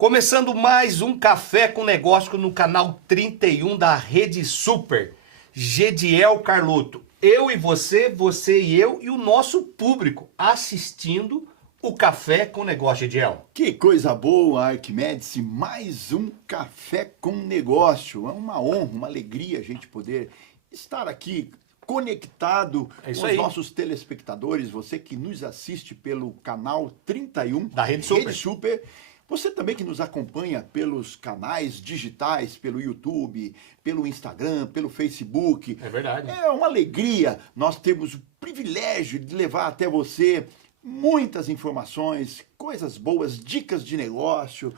Começando mais um Café com Negócio no canal 31 da Rede Super. Gediel Carlotto. Eu e você, você e eu e o nosso público assistindo o Café com Negócio, Gediel. Que coisa boa, Arquimedes, mais um Café com Negócio. É uma honra, uma alegria a gente poder estar aqui conectado com os nossos telespectadores, você que nos assiste pelo canal 31 da Rede Super. Você também que nos acompanha pelos canais digitais, pelo YouTube, pelo Instagram, pelo Facebook. É verdade. É uma alegria nós temos o privilégio de levar até você muitas informações, coisas boas, dicas de negócio.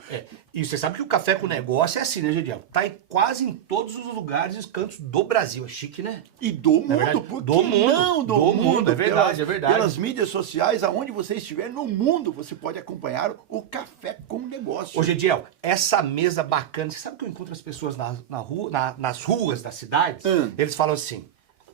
E você sabe que o Café com Negócio é assim, né, Gediel? Tá quase em todos os lugares e cantos do Brasil. É chique, né? E do mundo, porque do mundo, não do mundo. É verdade, é verdade. Pelas mídias sociais, aonde você estiver no mundo, você pode acompanhar o Café com Negócio. Ô, Gediel, essa mesa bacana, você sabe que eu encontro as pessoas nas ruas das cidades? Eles falam assim,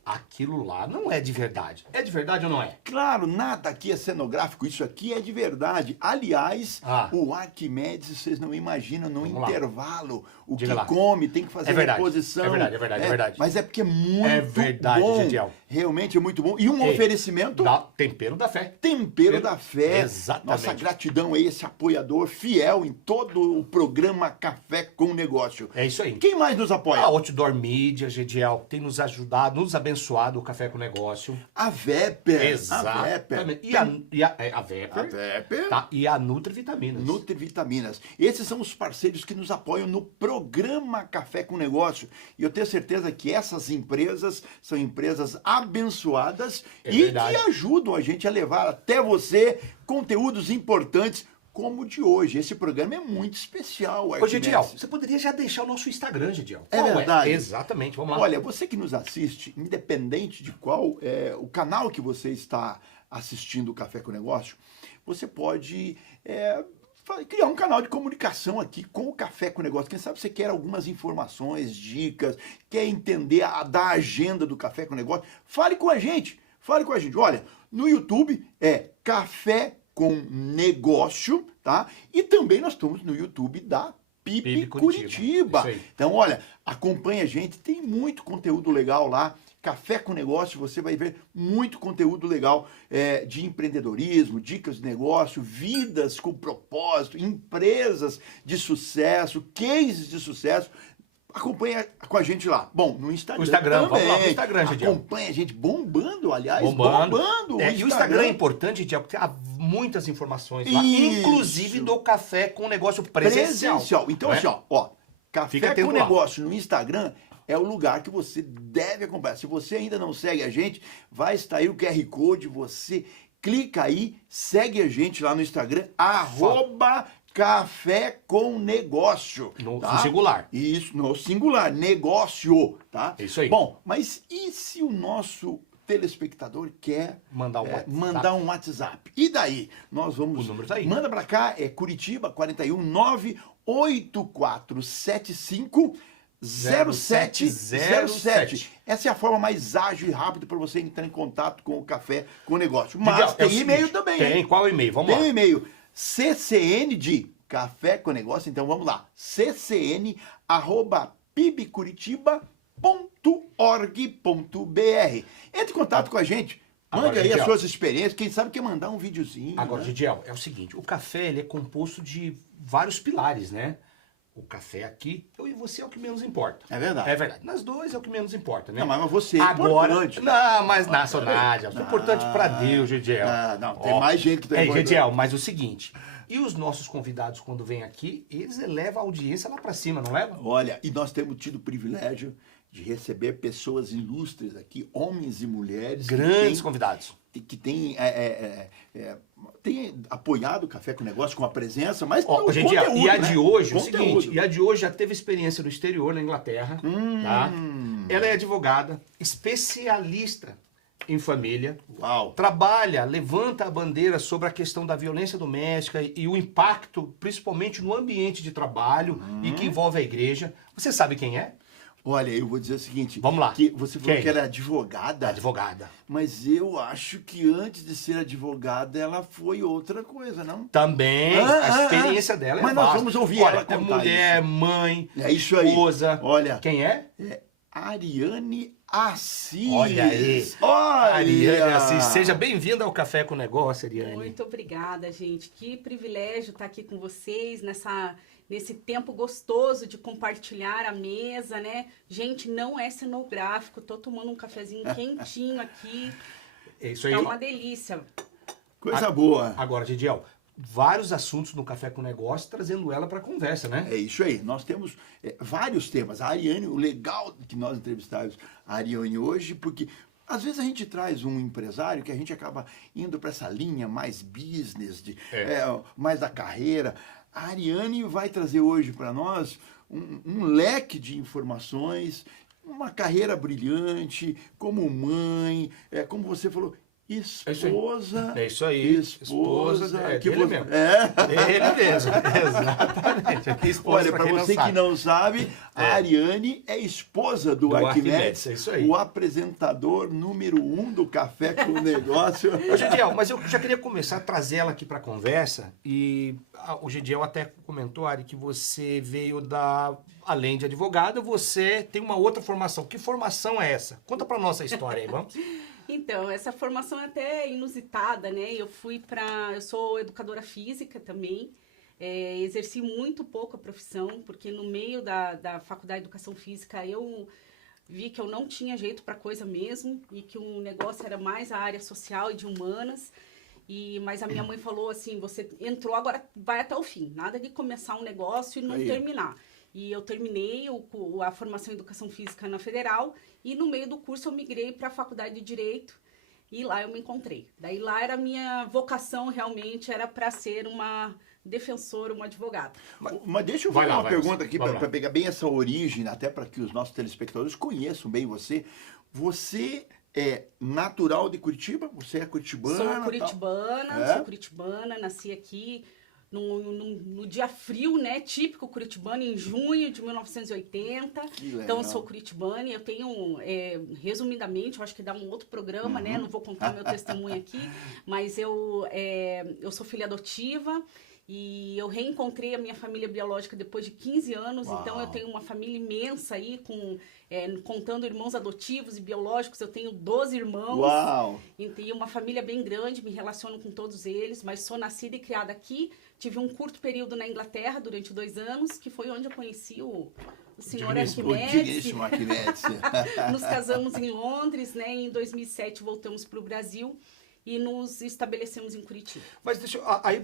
aquilo lá não é de verdade. É de verdade ou não é? Claro, nada aqui é cenográfico, isso aqui é de verdade. Aliás, o Arquimedes, vocês não imaginam, no intervalo, o que come, tem que fazer reposição. É verdade. Mas é porque é muito bom. Gediel. Realmente é muito bom. E um oferecimento... Tempero da fé. Tempero da fé. Exatamente. Nossa gratidão a esse apoiador fiel em todo o programa Café com Negócio. É isso aí. Quem mais nos apoia? A Outdoor Media, Gediel, tem nos ajudado, nos abençoado o Café com Negócio. A Veper. Exatamente. A Veper. Tá? E a Nutrivitaminas. Nutrivitaminas. Esses são os parceiros que nos apoiam no programa Café com Negócio. E eu tenho certeza que essas empresas são empresas abençoadas que ajudam a gente a levar até você conteúdos importantes como o de hoje. Esse programa é muito especial, Arquimedes. Ô, Gediel, você poderia já deixar o nosso Instagram, Gediel. É verdade. Exatamente, vamos lá. Olha, você que nos assiste, independente de qual é o canal que você está assistindo o Café com Negócio, você pode criar um canal de comunicação aqui com o Café com Negócio. Quem sabe você quer algumas informações, dicas, quer entender da agenda do Café com Negócio, fale com a gente. Olha, no YouTube é Café com Negócio, tá? E também nós estamos no YouTube da PIB Curitiba. Então, olha, acompanha a gente, tem muito conteúdo legal lá. Café com Negócio, você vai ver muito conteúdo legal de empreendedorismo, dicas de negócio, vidas com propósito, empresas de sucesso, cases de sucesso. Acompanha com a gente lá. Bom, no Instagram. O Instagram, também. Vamos lá no Instagram, Gediel. Acompanha a gente bombando, aliás. Bombando. E o Instagram é importante, Gediel, porque há muitas informações lá, inclusive do Café com Negócio presencial. Então, assim, ó, Café com Negócio no Instagram é o lugar que você deve acompanhar. Se você ainda não segue a gente, vai estar aí o QR Code, você clica aí, segue a gente lá no Instagram, @Café com Negócio. No singular. Isso, no singular, negócio, tá? Isso aí. Bom, mas e se o nosso telespectador quer mandar um WhatsApp? E daí? Nós vamos... O número tá aí. Manda pra cá, é Curitiba, 41 98475 0707. Essa é a forma mais ágil e rápida para você entrar em contato com o Café com Negócio. Mas tem e-mail também. Tem, qual é o e-mail? Vamos lá. Tem o e-mail ccn de Café com Negócio. Então vamos lá. ccn@pibcuritiba.org.br. Entre em contato com a gente. Mande aí as suas experiências. Quem sabe quer mandar um videozinho. Agora, Gediel, é o seguinte. O café ele é composto de vários pilares, né? O café aqui, eu e você é o que menos importa. É verdade. É verdade. Nós dois é o que menos importa, né? Não, mas você é importante. Não, mas não, Sonádia. É importante pra Deus, Gediel. Não, tem mais gente que tá importante. Gediel, mas o seguinte, e os nossos convidados quando vêm aqui, eles elevam a audiência lá pra cima, não leva? Olha, e nós temos tido o privilégio de receber pessoas ilustres aqui, homens e mulheres. Grandes convidados. Que tem apoiado o Café com Negócio com a presença, mas gente, e a de hoje, o seguinte, e a de hoje já teve experiência no exterior, na Inglaterra, tá? Ela é advogada, especialista em família, trabalha, levanta a bandeira sobre a questão da violência doméstica e o impacto, principalmente no ambiente de trabalho e que envolve a igreja. Você sabe quem é? Olha, eu vou dizer o seguinte. Vamos lá. Que você falou que era advogada. Advogada. Mas eu acho que antes de ser advogada, ela foi outra coisa, não? Também. A experiência dela é Mas nós vamos ouvir ela contar mulher, isso. mãe, É isso aí. esposa. Olha. Quem é? É Ariane Assis. Olha aí. Olha. Ariane Assis. Seja bem-vinda ao Café com Negócio, Ariane. Muito obrigada, gente. Que privilégio estar aqui com vocês nesse tempo gostoso de compartilhar a mesa, né? Gente, não é cenográfico. Tô tomando um cafezinho quentinho aqui. É isso aí. É uma delícia. Coisa boa. Agora, Didiel, vários assuntos no Café com Negócio, trazendo ela para conversa, né? É isso aí. Nós temos vários temas. A Ariane, o legal que nós entrevistamos a Ariane hoje, porque às vezes a gente traz um empresário que a gente acaba indo para essa linha mais business, mais da carreira. A Ariane vai trazer hoje para nós um leque de informações, uma carreira brilhante, como mãe, como você falou, esposa. É isso aí. Esposa. É que dele você... mesmo. É ele mesmo. Exatamente. Olha, para você que não sabe, a Ariane é esposa do Arquimedes. É isso aí. O apresentador número 1 do Café com o Negócio. Ô, Gediel, mas eu já queria começar a trazer ela aqui para a conversa. E o Gediel até comentou, Ari, que você veio além de advogada, você tem uma outra formação. Que formação é essa? Conta para nossa história aí, vamos. Então, essa formação é até inusitada, né? Eu sou educadora física também, exerci muito pouco a profissão, porque no meio da faculdade de educação física eu vi que eu não tinha jeito para coisa mesmo, e que o negócio era mais a área social e de humanas, mas a minha mãe falou assim, você entrou, agora vai até o fim, nada de começar um negócio e não terminar. E eu terminei a formação em Educação Física na Federal e no meio do curso eu migrei para a Faculdade de Direito e lá eu me encontrei. Daí lá era a minha vocação realmente, era para ser uma defensora, uma advogada. Mas deixa eu fazer uma pergunta aqui para pegar bem essa origem, até para que os nossos telespectadores conheçam bem você. Você é natural de Curitiba? Você é curitibana? Sou curitibana, nasci aqui no dia frio, né, típico curitibano, em junho de 1980. Então, eu sou curitibana e eu tenho, resumidamente, eu acho que dá um outro programa, né, não vou contar meu testemunho aqui, mas eu sou filha adotiva e eu reencontrei a minha família biológica depois de 15 anos, então eu tenho uma família imensa aí, contando irmãos adotivos e biológicos, eu tenho 12 irmãos. Uau! E uma família bem grande, me relaciono com todos eles, mas sou nascida e criada aqui. Tive um curto período na Inglaterra, durante 2 anos, que foi onde eu conheci o senhor Arquimedes. Nos casamos em Londres, né? Em 2007 voltamos para o Brasil e nos estabelecemos em Curitiba. Mas aí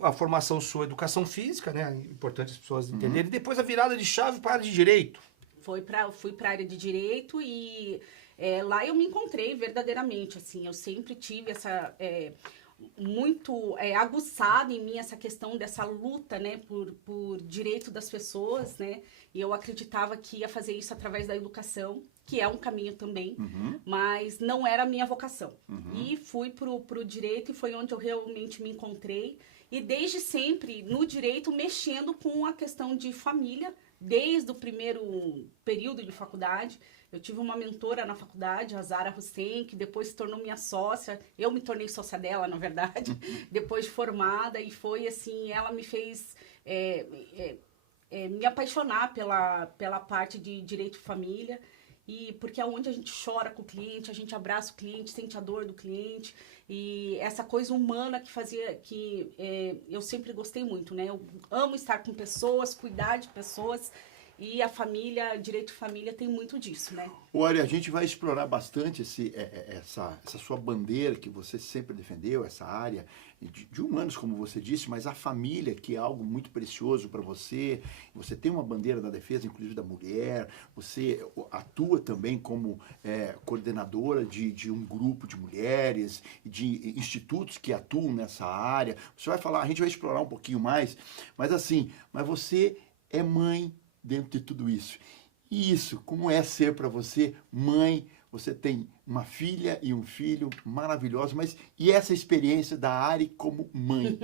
a formação sua, educação física, né? Importante as pessoas entenderem. E depois a virada de chave para a área de direito. Fui para a área de direito e lá eu me encontrei verdadeiramente, assim, eu sempre tive essa... muito aguçada em mim essa questão dessa luta, né, por direito das pessoas, né, e eu acreditava que ia fazer isso através da educação, que é um caminho também, mas não era a minha vocação. E fui pro direito e foi onde eu realmente me encontrei, e desde sempre no direito mexendo com a questão de família, desde o primeiro período de faculdade. Eu tive uma mentora na faculdade, a Zara Hussein, que depois se tornou minha sócia. Eu me tornei sócia dela, na verdade, depois de formada. E foi assim, ela me fez me apaixonar pela parte de direito de família. Porque é onde a gente chora com o cliente, a gente abraça o cliente, sente a dor do cliente. E essa coisa humana que eu sempre gostei muito, né? Eu amo estar com pessoas, cuidar de pessoas. E a família, direito de família, tem muito disso, né? Olha, a gente vai explorar bastante essa sua bandeira que você sempre defendeu, essa área de humanos, como você disse, mas a família, que é algo muito precioso para você. Você tem uma bandeira da defesa, inclusive da mulher. Você atua também como coordenadora de um grupo de mulheres, de institutos que atuam nessa área. Você vai falar, a gente vai explorar um pouquinho mais, mas você é mãe dentro de tudo isso. E isso, como é ser para você mãe? Você tem uma filha e um filho maravilhosos, e essa experiência da Ari como mãe?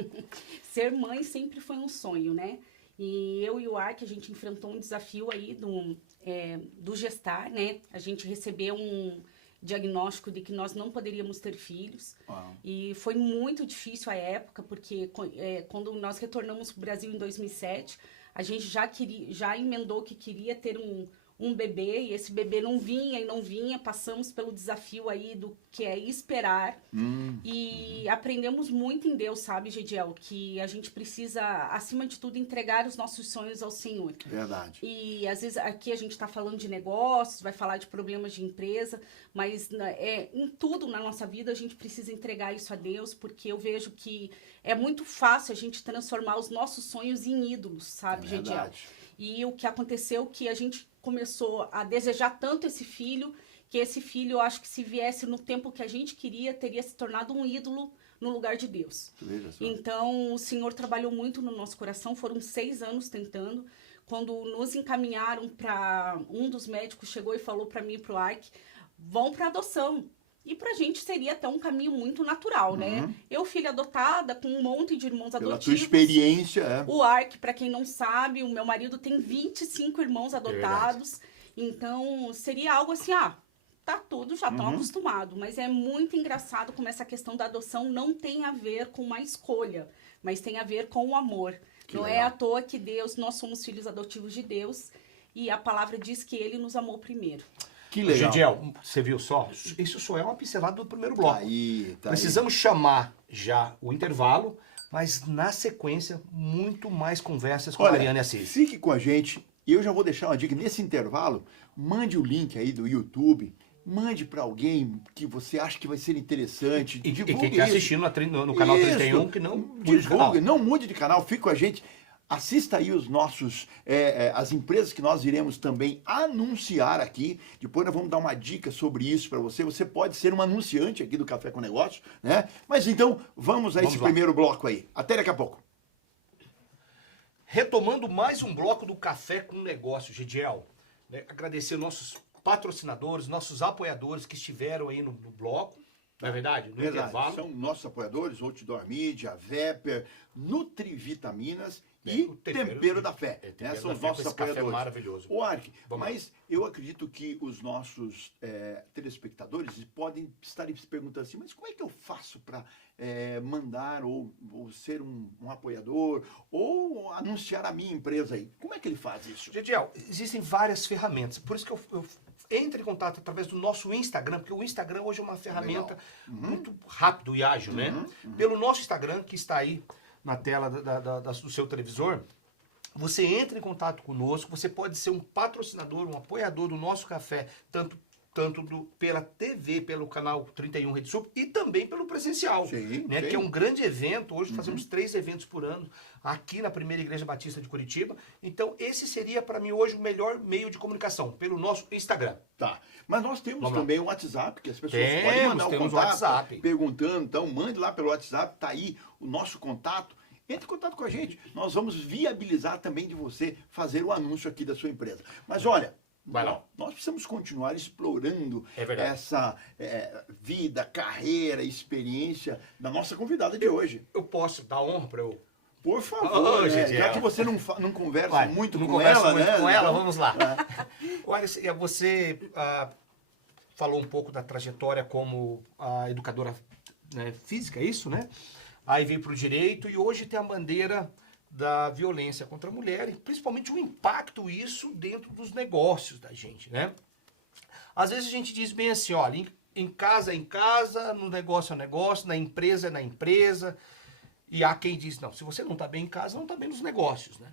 Ser mãe sempre foi um sonho, né? E eu e o Ark, a gente enfrentou um desafio aí do gestar, né? A gente recebeu um diagnóstico de que nós não poderíamos ter filhos. Uau. E foi muito difícil a época, porque quando nós retornamos para o Brasil em 2007, a gente já emendou que queria ter um bebê, e esse bebê não vinha e não vinha. Passamos pelo desafio aí do que é esperar. E aprendemos muito em Deus, sabe, Gediel? Que a gente precisa, acima de tudo, entregar os nossos sonhos ao Senhor. Verdade. E às vezes aqui a gente está falando de negócios, vai falar de problemas de empresa, mas em tudo na nossa vida a gente precisa entregar isso a Deus, porque eu vejo que é muito fácil a gente transformar os nossos sonhos em ídolos, sabe, Gediel? E o que aconteceu que a gente começou a desejar tanto esse filho, que esse filho, eu acho que se viesse no tempo que a gente queria, teria se tornado um ídolo no lugar de Deus. Então, o Senhor trabalhou muito no nosso coração, foram 6 anos tentando. Quando nos encaminharam para... Um dos médicos chegou e falou para mim e para o Ark, vão para adoção. E pra gente seria até um caminho muito natural, né? Eu, filha adotada, com um monte de irmãos adotivos. Pela tua experiência, O Ark, pra quem não sabe, o meu marido tem 25 irmãos adotados. Então, seria algo assim, tá tudo, já estão acostumados. Mas é muito engraçado como essa questão da adoção não tem a ver com uma escolha, mas tem a ver com o amor. Não é à toa que nós somos filhos adotivos de Deus, e a palavra diz que Ele nos amou primeiro. Que legal. Gediel, você viu só? Isso só é uma pincelada do primeiro bloco. Tá Precisamos chamar já o intervalo, mas na sequência, muito mais conversas com a Ariane Assis. Fique com a gente. E eu já vou deixar uma dica. Nesse intervalo, mande o link aí do YouTube. Mande para alguém que você acha que vai ser interessante. E quem está assistindo no canal 31, que não mude de canal. Não mude de canal, fique com a gente. Assista aí os nossos, as empresas que nós iremos também anunciar aqui. Depois nós vamos dar uma dica sobre isso para você. Você pode ser um anunciante aqui do Café com Negócio, né? Mas então, vamos a esse primeiro bloco aí. Até daqui a pouco. Retomando mais um bloco do Café com Negócio, Gediel. Né? Agradecer nossos patrocinadores, nossos apoiadores que estiveram aí no bloco. Não é verdade? No intervalo. São nossos apoiadores, Outdoor Media, Vepper, Nutrivitaminas e Tempero da Fé. São os nossos apoiadores. Café maravilhoso. O Ark, mas eu acredito que os nossos telespectadores podem estar se perguntando assim, mas como é que eu faço para mandar ou ser um apoiador ou anunciar a minha empresa aí? Como é que ele faz isso? Gediel, existem várias ferramentas. Por isso que eu entre em contato através do nosso Instagram, porque o Instagram hoje é uma ferramenta muito rápido e ágil, né? Pelo nosso Instagram, que está aí na tela do seu televisor, você entra em contato conosco, você pode ser um patrocinador, um apoiador do nosso café, tanto pela TV, pelo canal 31 Rede Sul e também pelo presencial, né? Que é um grande evento. Hoje fazemos 3 eventos por ano aqui na Primeira Igreja Batista de Curitiba. Então esse seria para mim hoje o melhor meio de comunicação, pelo nosso Instagram. Tá, mas nós temos também um WhatsApp, que as pessoas podem mandar um contato perguntando, então mande lá pelo WhatsApp, tá aí o nosso contato. Entre em contato com a gente, nós vamos viabilizar também de você fazer o anúncio aqui da sua empresa. Mas olha, nós precisamos continuar explorando essa vida, carreira, experiência da nossa convidada de hoje. Eu posso dar honra para eu... Por favor, já que você não conversa muito com ela, né? Vamos lá. Olha, você falou um pouco da trajetória como educadora física, é isso, né? Aí veio para o direito e hoje tem a bandeira da violência contra a mulher e principalmente o impacto isso dentro dos negócios da gente, né? Às vezes a gente diz bem assim, olha, em casa é em casa, no negócio é negócio, na empresa é na empresa, e há quem diz, não, se você não está bem em casa, não está bem nos negócios, né?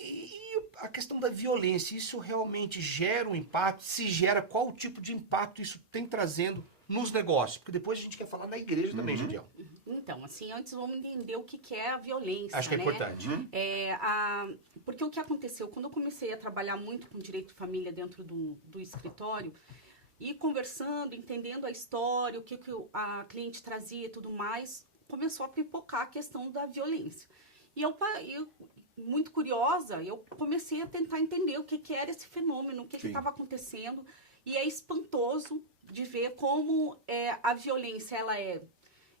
E a questão da violência, isso realmente gera um impacto? Se gera, qual tipo de impacto isso tem trazendo nos negócios? Porque depois a gente quer falar na igreja também, Gediel. Então, assim, antes vamos entender o que é a violência, Acho que é importante. Porque o que aconteceu, quando eu comecei a trabalhar muito com direito de família dentro do escritório, e conversando, entendendo a história, o que a cliente trazia e tudo mais, começou a pipocar a questão da violência. E eu muito curiosa, eu comecei a tentar entender o que era esse fenômeno, o que estava acontecendo, e é espantoso de ver como a violência,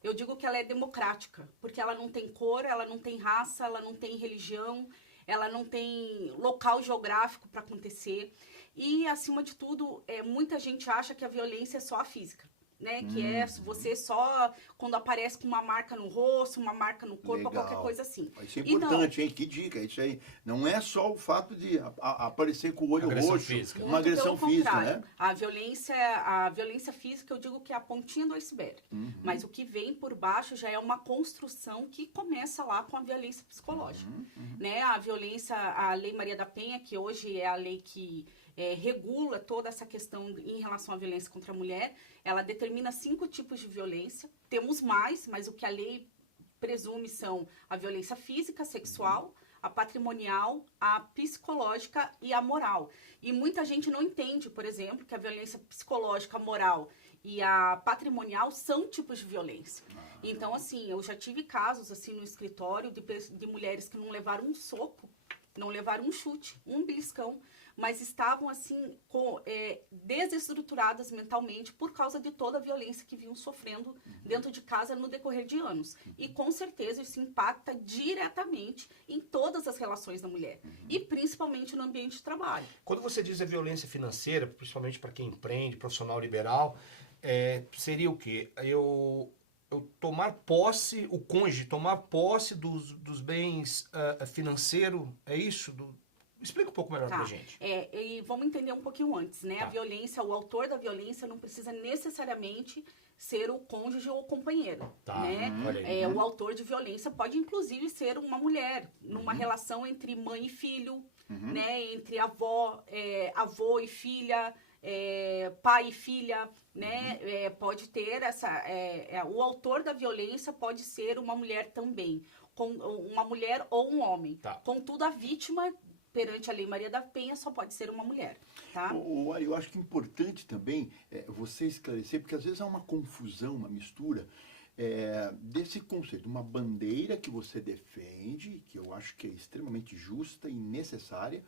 eu digo que ela é democrática, porque ela não tem cor, ela não tem raça, ela não tem religião, ela não tem local geográfico para acontecer. E, acima de tudo, muita gente acha que a violência é só a física. Né? Que é você só quando aparece com uma marca no rosto, uma marca no corpo, ou qualquer coisa assim. Isso é importante, hein? Que dica, isso aí. Não é só o fato de aparecer com o olho roxo, física. Uma agressão física, né? A violência física, eu digo que é a pontinha do iceberg. Mas o que vem por baixo já é uma construção que começa lá com a violência psicológica. Né? A Lei Maria da Penha, que hoje é a lei que regula toda essa questão em relação à violência contra a mulher, ela determina 5 tipos de violência. Temos mais, mas o que a lei presume são a violência física, sexual, a patrimonial, a psicológica e a moral. E muita gente não entende, por exemplo, que a violência psicológica, moral e a patrimonial são tipos de violência. Então, assim, eu já tive casos assim no escritório de mulheres que não levaram um soco, não levaram um chute, um beliscão, mas estavam assim desestruturadas mentalmente por causa de toda a violência que vinham sofrendo dentro de casa no decorrer de anos. E com certeza isso impacta diretamente em todas as relações da mulher e principalmente no ambiente de trabalho. Quando você diz a violência financeira, principalmente para quem empreende, profissional liberal, seria o quê? Eu tomar posse, o cônjuge tomar posse dos bens financeiros, é isso? Explica um pouco melhor pra gente. E vamos entender um pouquinho antes, né? Tá. A violência, o autor da violência não precisa necessariamente ser o cônjuge ou o companheiro, Tá. né? O autor de violência pode inclusive ser uma mulher, numa relação entre mãe e filho, né? Entre avô e filha, pai e filha, né? Pode ter o autor da violência pode ser uma mulher também, uma mulher ou um homem. Tá. Contudo, a vítima perante a Lei Maria da Penha só pode ser uma mulher, tá? Eu acho que é importante também você esclarecer, porque às vezes há uma confusão, uma mistura desse conceito, uma bandeira que você defende, que eu acho que é extremamente justa e necessária,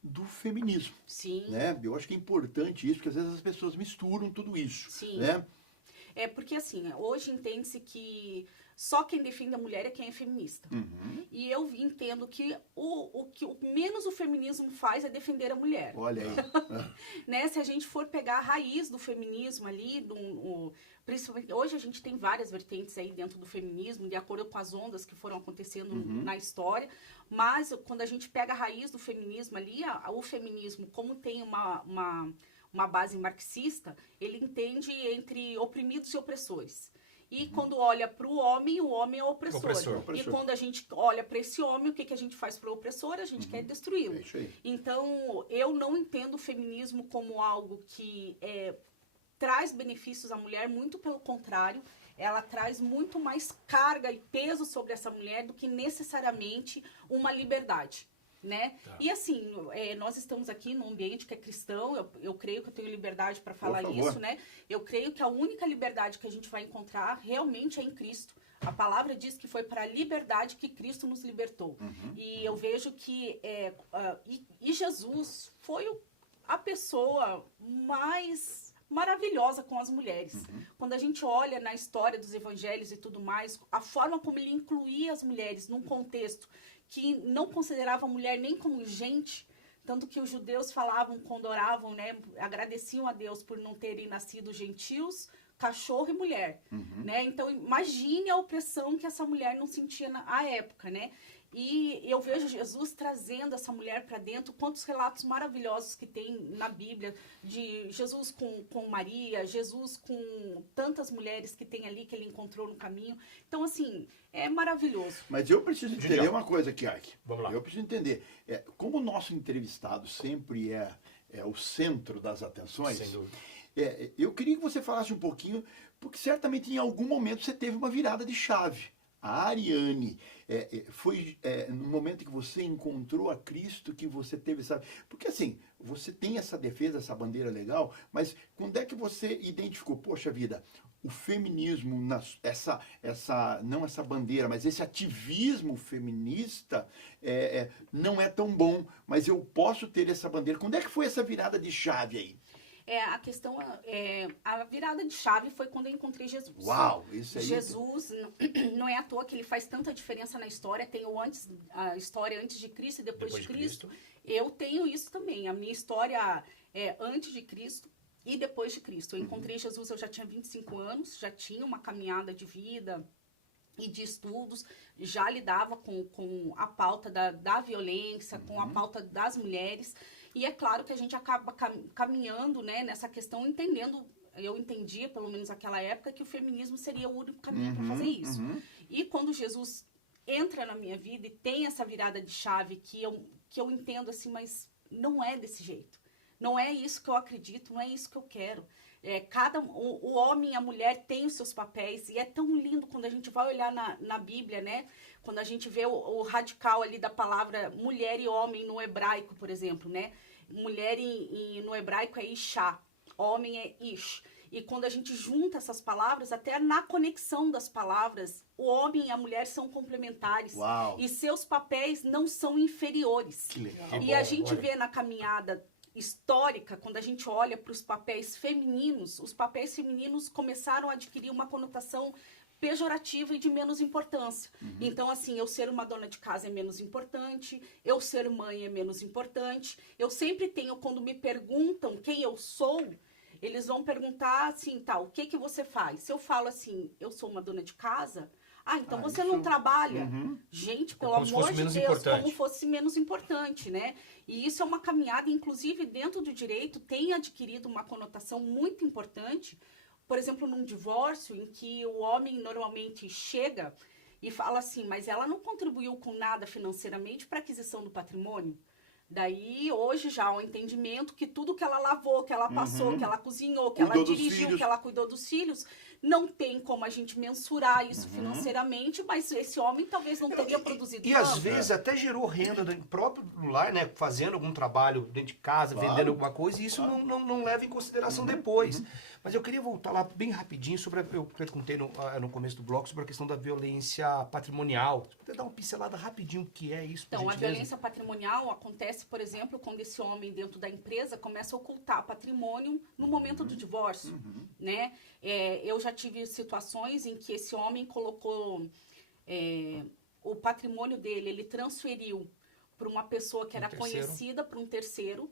do feminismo. Sim. Né? Eu acho que é importante isso, porque às vezes as pessoas misturam tudo isso. Sim. Né? Porque assim, hoje entende-se que só quem defende a mulher é quem é feminista. E eu entendo que o menos o feminismo faz é defender a mulher. Olha aí. Né? Se a gente for pegar a raiz do feminismo ali, principalmente, hoje a gente tem várias vertentes aí dentro do feminismo, de acordo com as ondas que foram acontecendo na história, mas quando a gente pega a raiz do feminismo ali, o feminismo, como tem uma base marxista, ele entende entre oprimidos e opressores. E quando olha para o homem é o opressor. E quando a gente olha para esse homem, o que a gente faz para o opressor? A gente quer destruí-lo. Então, eu não entendo o feminismo como algo que traz benefícios à mulher, muito pelo contrário. Ela traz muito mais carga e peso sobre essa mulher do que necessariamente uma liberdade. Né? Tá. E assim, nós estamos aqui num ambiente que é cristão, eu creio que eu tenho liberdade para falar isso, né? Eu creio que a única liberdade que a gente vai encontrar realmente é em Cristo. A palavra diz que foi para a liberdade que Cristo nos libertou. E eu vejo que e Jesus foi a pessoa mais maravilhosa com as mulheres. Quando a gente olha na história dos evangelhos e tudo mais, a forma como ele incluía as mulheres num contexto que não considerava a mulher nem como gente, tanto que os judeus falavam quando oravam, né, agradeciam a Deus por não terem nascido gentios, cachorro e mulher, né? Então imagine a opressão que essa mulher não sentia na época, né? E eu vejo Jesus trazendo essa mulher para dentro. Quantos relatos maravilhosos que tem na Bíblia de Jesus com Maria, Jesus com tantas mulheres que tem ali que ele encontrou no caminho. Então, assim, é maravilhoso. Mas eu preciso entender uma coisa aqui, Ark. Vamos lá. Eu preciso entender. Como o nosso entrevistado sempre é o centro das atenções, sem dúvida. Eu queria que você falasse um pouquinho, porque certamente em algum momento você teve uma virada de chave. A Ariane, foi no momento que você encontrou a Cristo que você teve essa... Porque assim, você tem essa defesa, essa bandeira legal, mas quando é que você identificou, poxa vida, o feminismo, não essa bandeira, mas esse ativismo feminista não é tão bom, mas eu posso ter essa bandeira. Quando é que foi essa virada de chave aí? A questão, a virada de chave foi quando eu encontrei Jesus. Uau, isso aí. Jesus, não é à toa que ele faz tanta diferença na história. Tem a história antes de Cristo e depois de Cristo. Eu tenho isso também. A minha história é antes de Cristo e depois de Cristo. Eu encontrei Jesus, eu já tinha 25 anos, já tinha uma caminhada de vida e de estudos, já lidava com a pauta da violência, com a pauta das mulheres. E é claro que a gente acaba caminhando, né, nessa questão, entendendo, eu entendia, pelo menos naquela época, que o feminismo seria o único caminho para fazer isso. E quando Jesus entra na minha vida e tem essa virada de chave que eu entendo assim, mas não é desse jeito. Não é isso que eu acredito, não é isso que eu quero. O homem e a mulher têm os seus papéis, e é tão lindo quando a gente vai olhar na Bíblia, né? Quando a gente vê o radical ali da palavra mulher e homem no hebraico, por exemplo, né? Mulher no hebraico é Ishá, homem é Ish. E quando a gente junta essas palavras, até na conexão das palavras, o homem e a mulher são complementares. Uau. E seus papéis não são inferiores. Que legal. E a gente vê na caminhada histórica, quando a gente olha para os papéis femininos começaram a adquirir uma conotação pejorativa e de menos importância. Então, assim, eu ser uma dona de casa é menos importante, eu ser mãe é menos importante. Eu sempre tenho, quando me perguntam quem eu sou, eles vão perguntar assim, o que você faz? Se eu falo assim, eu sou uma dona de casa, então você não trabalha. Gente, pelo amor de Deus, como fosse menos importante, né? E isso é uma caminhada, inclusive dentro do direito, tem adquirido uma conotação muito importante. Por exemplo, num divórcio, em que o homem normalmente chega e fala assim, mas ela não contribuiu com nada financeiramente para a aquisição do patrimônio. Daí, hoje já há um entendimento que tudo que ela lavou, que ela passou, que ela cozinhou, que ela dirigiu, que ela cuidou dos filhos, não tem como a gente mensurar isso financeiramente, mas esse homem talvez não teria produzido. E às vezes até gerou renda do próprio lar, né? Fazendo algum trabalho dentro de casa, vendendo alguma coisa, e isso não leva em consideração depois. Mas eu queria voltar lá bem rapidinho sobre, eu perguntei no começo do bloco sobre a questão da violência patrimonial. Você poderia dar uma pincelada rapidinho o que é isso? Então, a violência patrimonial acontece, por exemplo, quando esse homem dentro da empresa começa a ocultar patrimônio no momento do divórcio, né? Eu já tive situações em que esse homem colocou o patrimônio dele, ele transferiu para uma pessoa que era conhecida, para um terceiro,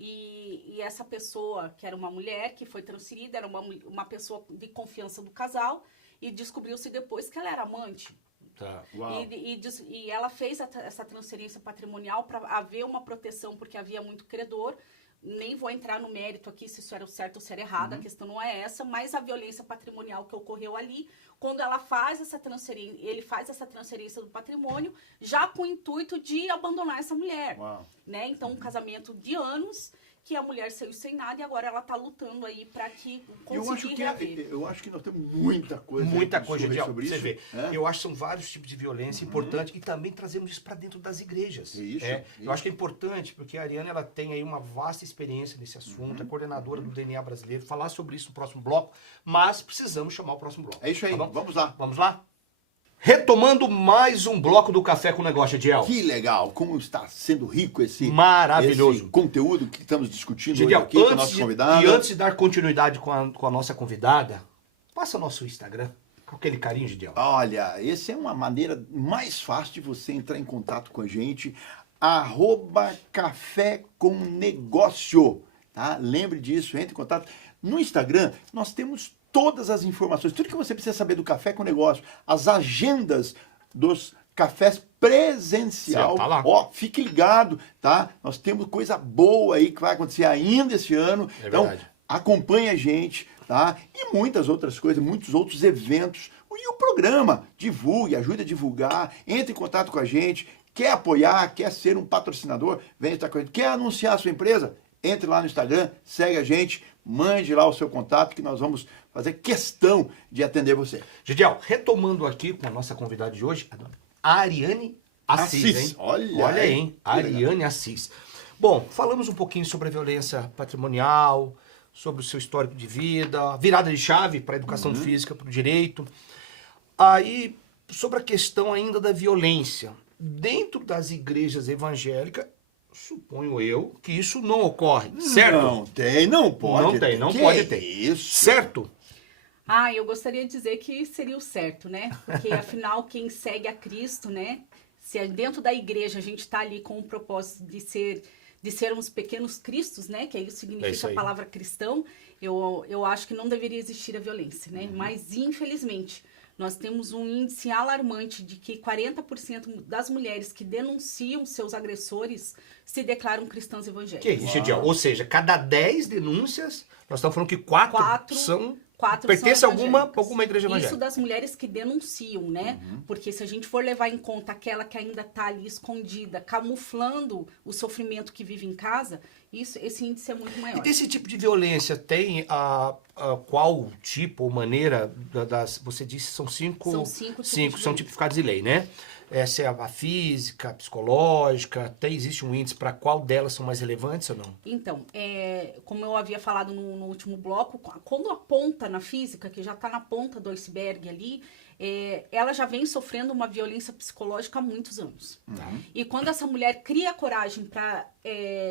e essa pessoa, que era uma mulher que foi transferida, era uma pessoa de confiança do casal, e descobriu-se depois que ela era amante. Tá. E ela fez essa transferência patrimonial para haver uma proteção, porque havia muito credor. Nem vou entrar no mérito aqui se isso era o certo ou se era errado, a questão não é essa, mas a violência patrimonial que ocorreu ali, quando ela faz essa transferência, ele faz essa transferência do patrimônio, já com o intuito de abandonar essa mulher. Né? Então, um casamento de anos, que a mulher saiu sem nada e agora ela está lutando aí para que conseguir reaver. Eu acho que nós temos muita coisa sobre isso. Você vê. Eu acho que são vários tipos de violência importantes e também trazemos isso para dentro das igrejas. Eu acho que é importante, porque a Ariane ela tem aí uma vasta experiência nesse assunto, é coordenadora do DNA brasileiro, falar sobre isso no próximo bloco, mas precisamos chamar o próximo bloco. É isso aí, tá vamos lá. Vamos lá? Retomando mais um bloco do Café com Negócio, Ediel. Que legal, como está sendo rico esse conteúdo que estamos discutindo hoje aqui com a nossa convidada. E antes de dar continuidade com a nossa convidada, passa o nosso Instagram, com aquele carinho, Ediel. Olha, essa é uma maneira mais fácil de você entrar em contato com a gente, @Café com Negócio, tá? Lembre disso, entre em contato. No Instagram, nós temos todas as informações, tudo que você precisa saber do Café com Negócio, as agendas dos cafés presencial. Tá lá. Fique ligado, tá? Nós temos coisa boa aí que vai acontecer ainda esse ano. Então, acompanhe a gente, tá? E muitas outras coisas, muitos outros eventos. E o programa, divulgue, ajude a divulgar, entre em contato com a gente. Quer apoiar, quer ser um patrocinador, vem estar com a gente. Quer anunciar a sua empresa? Entre lá no Instagram, segue a gente, mande lá o seu contato que nós vamos fazer questão de atender você. Gidiel, retomando aqui com a nossa convidada de hoje, a Ariane Assis, hein? Olha aí, hein? Ariane Assis. Bom, falamos um pouquinho sobre a violência patrimonial, sobre o seu histórico de vida, virada de chave para a educação física, para o direito. Aí, sobre a questão ainda da violência. Dentro das igrejas evangélicas, Suponho eu que isso não ocorre, certo? Não pode. Não pode ter. Isso. Certo? Eu gostaria de dizer que seria o certo, né? Porque, afinal, quem segue a Cristo, né? Se dentro da igreja a gente está ali com o propósito de sermos pequenos cristos, né? Que aí significa a palavra cristão, eu acho que não deveria existir a violência, né? Mas, infelizmente, nós temos um índice alarmante de que 40% das mulheres que denunciam seus agressores se declaram cristãs evangélicas. Que isso, Diel? Ou seja, cada 10 denúncias, nós estamos falando que 4 são... Pertence a alguma igreja evangélica. Isso das mulheres que denunciam, né? Porque se a gente for levar em conta aquela que ainda está ali escondida, camuflando o sofrimento que vive em casa, esse índice é muito maior. E desse tipo de violência tem qual tipo ou maneira você disse são 5? São 5 tipos são tipificados em lei, né? Essa é a física, a psicológica, existe um índice para qual delas são mais relevantes ou não? Então, como eu havia falado no último bloco, quando aponta na física, que já está na ponta do iceberg ali, ela já vem sofrendo uma violência psicológica há muitos anos. E quando essa mulher cria coragem para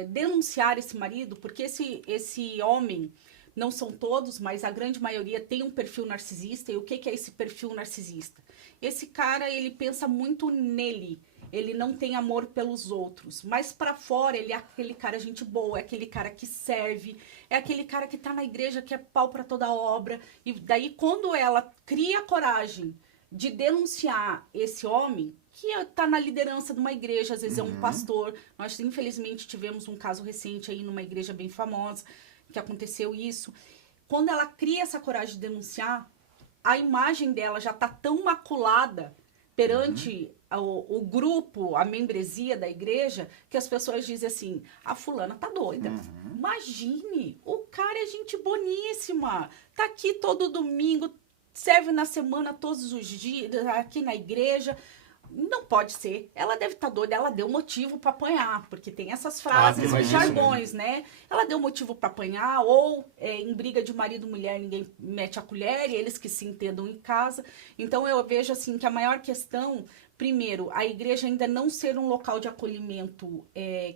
denunciar esse marido, porque esse homem, não são todos, mas a grande maioria tem um perfil narcisista. E o que é esse perfil narcisista? Esse cara, ele pensa muito nele. Ele não tem amor pelos outros. Mas para fora, ele é aquele cara gente boa, é aquele cara que serve, é aquele cara que tá na igreja, que é pau para toda obra. E daí, quando ela cria coragem de denunciar esse homem, que está na liderança de uma igreja, às vezes é um pastor. Nós, infelizmente, tivemos um caso recente aí numa igreja bem famosa, que aconteceu isso. Quando ela cria essa coragem de denunciar, a imagem dela já está tão maculada perante o grupo, a membresia da igreja, que as pessoas dizem assim, a fulana tá doida. Imagine, o cara é gente boníssima, tá aqui todo domingo, serve na semana todos os dias, aqui na igreja. Não pode ser. Ela deve estar doida. Ela deu motivo para apanhar, porque tem essas frases, os jargões, né? Ela deu motivo para apanhar, ou em briga de marido e mulher, ninguém mete a colher, e eles que se entendam em casa. Então, eu vejo assim que a maior questão, primeiro, a igreja ainda não ser um local de acolhimento